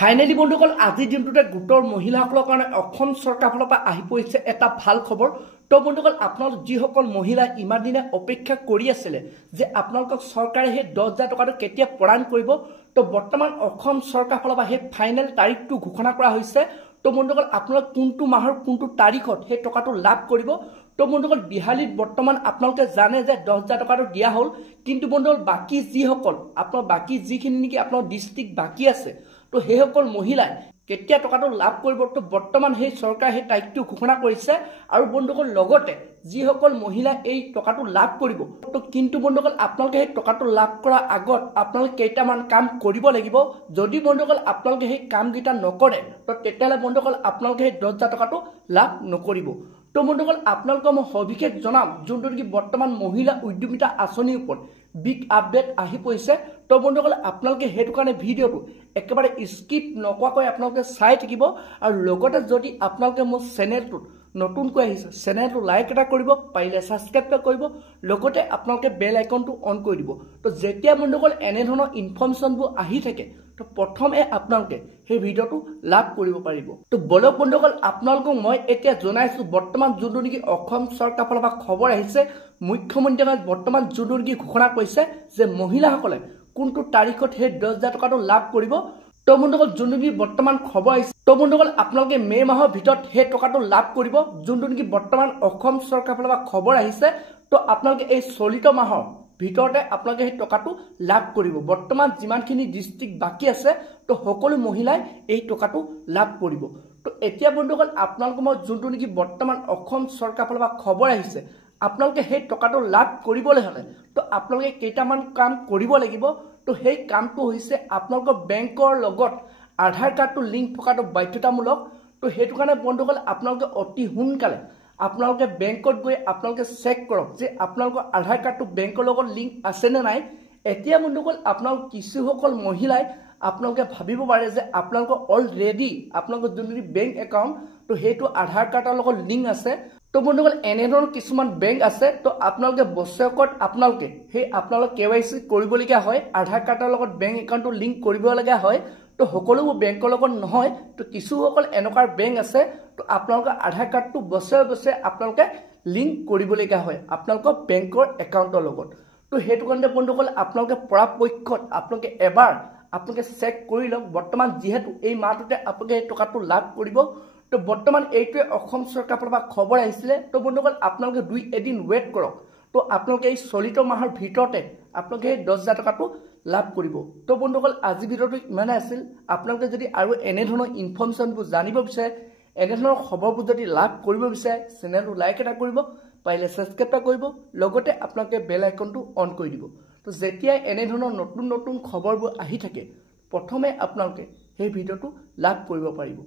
Finally বন্ধুসকল আজি দিনটোতে গোটৰ মহিলাসকলৰ কাৰণে অসম চৰকাৰৰ ফালৰ পৰা আহি পৰিছে এটা ভাল খবৰ। তো বন্ধুসকল আপোনালোক যিসকল মহিলা ইমান দিনে অপেক্ষা কৰি আছিলে যে আপোনালোকক চৰকাৰে সেই 10,000 টকাটো কেতিয়া প্ৰদান কৰিব, তো বৰ্তমান অসম চৰকাৰৰ ফালৰ পৰা সেই ফাইনেল তাৰিখটো ঘোষণা কৰা হৈছে। তো বন্ধুসকল আপোনালোক কোনটো মাহৰ কোনটো তাৰিখত সেই টকাটো লাভ কৰিব। তো বন্ধুসকল বিহালীত বৰ্তমান আপোনালোকে জানে যে 10,000 টকাটো দিয়া হ'ল, কিন্তু বন্ধুসকল বাকী যিসকল আপোনাৰ বাকী যিখিনি নেকি আপোনাৰ ডিষ্ট্ৰিক্ট বাকী আছে, তো সেইসকল মহিলাই কেতিয়া টকাটো লাভ কৰিব, তো বৰ্তমান সেই চৰকাৰে সেই তাৰিখটো ঘোষণা কৰিছে। আৰু বন্ধুসকল লগতে যিসকল মহিলা এই টকাটো লাভ কৰিব, তো কিন্তু বন্ধুসকল আপোনালোকে সেই টকাটো লাভ কৰাৰ আগত আপোনালোকে কেইটামান কাম কৰিব লাগিব। যদি বন্ধুসকল আপোনালোকে সেই কামকেইটা নকৰে, তো তেতিয়াহ'লে বন্ধুসকল আপোনালোকে সেই 10,000 টকাটো লাভ নকৰিব। তো বন্ধুসকল আপোনালোকক মই সবিশেষ জনাম যোনটো নেকি বৰ্তমান মহিলা উদ্যমিতা আঁচনিৰ ওপৰত বিগ আপডেট আহি পৰিছে। তো বন্ধুসকল আপোনালোকে সেইটো কাৰণে ভিডিঅ'টো একেবাৰে স্কিপ নকৰাকৈ আপোনালোকে চাই থাকিব। আৰু লগতে যদি আপোনালোকে মোৰ চেনেলটোত নতুনকৈ আহিছে, চেনেলটো লাইক এটা কৰিব, পাৰিলে ছাবস্ক্ৰাইব কৰিব, লগতে আপোনালোকে বেল আইকনটো অন কৰি দিব। তো যেতিয়া বন্ধুসকল এনেধৰণৰ ইনফৰ্মেশ্যনবোৰ আহি থাকে, তো প্ৰথমে আপোনালোকে সেই ভিডিঅ'টো লাভ কৰিব পাৰিব। তো বলক বন্ধুসকল আপোনালোকক মই এতিয়া জনাইছোঁ বৰ্তমান যোনটো নেকি অসম চৰকাৰৰ ফালৰ পৰা খবৰ আহিছে, মুখ্যমন্ত্ৰীয়ে বৰ্তমান যোনটো নেকি ঘোষণা কৰিছে যে মহিলাসকলে কোনটো তাৰিখত সেই 10,000 টকাটো লাভ কৰিব। তো বন্ধুসকল যোনটো নেকি বৰ্তমান খবৰ আহিছে, তো বন্ধুসকল আপোনালোকে মে' মাহৰ ভিতৰত সেই টকাটো লাভ কৰিব। যোনটো নেকি বৰ্তমান অসম চৰকাৰৰ ফালৰ পৰা খবৰ আহিছে, তো আপোনালোকে এই চলিত মাহৰ ভিতৰতে আপোনালোকে সেই টকাটো লাভ কৰিব। বৰ্তমান যিমানখিনি ডিষ্ট্ৰিক্ট বাকী আছে, তো সকলো মহিলাই এই টকাটো লাভ কৰিব। তো এতিয়া বন্ধুসকল আপোনালোকক মই যোনটো নেকি বৰ্তমান অসম চৰকাৰৰ ফালৰ পৰা খবৰ আহিছে, আপোনালোকে সেই টকাটো লাভ কৰিবলৈ হ'লে তো আপোনালোকে কেইটামান কাম কৰিব লাগিব। তো সেই কামটো হৈছে আপোনালোকৰ বেংকৰ লগত আধাৰ কাৰ্ডটো লিংক থকাটো বাধ্যতামূলক। তো সেইটো কাৰণে বন্ধুসকল আপোনালোকে অতি সোনকালে আপোনালোকে বেংকত গৈ আপোনালোকে চেক কৰক যে আপোনালোকৰ আধাৰ কাৰ্ডটো বেংকৰ লগত লিংক আছেনে নাই। এতিয়া বন্ধুসকল আপোনালোক কিছুসকল মহিলাই আপোনালোকে ভাবিব পাৰে যে আপোনালোকৰ অলৰেডি আপোনালোকৰ যোনটো বেংক একাউণ্ট, তো সেইটো আধাৰ কাৰ্ডৰ লগত লিংক আছে। তো বন্ধুসকল এনেধৰণৰ কিছুমান বেংক আছে, তো আপোনালোকে বছৰেকত আপোনালোকে সেই আপোনালোক KYC কৰিবলগীয়া হয়, আধাৰ কাৰ্ডৰ লগত বেংক একাউণ্টটো লিংক কৰিবলগীয়া হয়। তো সকলোবোৰ বেংকৰ লগত নহয়, তো কিছুসকল এনেকুৱা বেংক আছে, তো আপোনালোকৰ আধাৰ কাৰ্ডটো বছৰে বছৰে আপোনালোকে লিংক কৰিবলগীয়া হয় আপোনালোকৰ বেংকৰ একাউণ্টৰ লগত। তো সেইটো কাৰণে বন্ধুসকল আপোনালোকে পৰাপক্ষত আপোনালোকে এবাৰ আপোনালোকে চেক কৰি লওক। বৰ্তমান যিহেতু এই মাহটোতে আপোনালোকে এই টকাটো লাভ কৰিব, তো বৰ্তমান এইটোৱে অসম চৰকাৰৰ ফালৰ পৰা খবৰ আহিছিলে। তো বন্ধুসকল আপোনালোকে 2 এদিন ৱেইট কৰক, তো আপোনালোকে এই চলিত মাহৰ ভিতৰতে আপোনালোকে সেই 10,000 টকাটো লাভ কৰিব। তো বন্ধুসকল আজি ভিডিঅ'টো ইমানে আছিল। আপোনালোকে যদি আৰু এনেধৰণৰ ইনফৰ্মেশ্যনবোৰ জানিব বিচাৰে, এনেধৰণৰ খবৰবোৰ যদি লাভ কৰিব বিচাৰে, চেনেলটো লাইক এটা কৰিব, পাৰিলে ছাবস্ক্ৰাইব এটা কৰিব, লগতে আপোনালোকে বেল আইকনটো অন কৰি দিব। তো যেতিয়াই এনেধৰণৰ নতুন নতুন খবৰবোৰ আহি থাকে, প্ৰথমে আপোনালোকে সেই ভিডিঅ'টো লাভ কৰিব পাৰিব।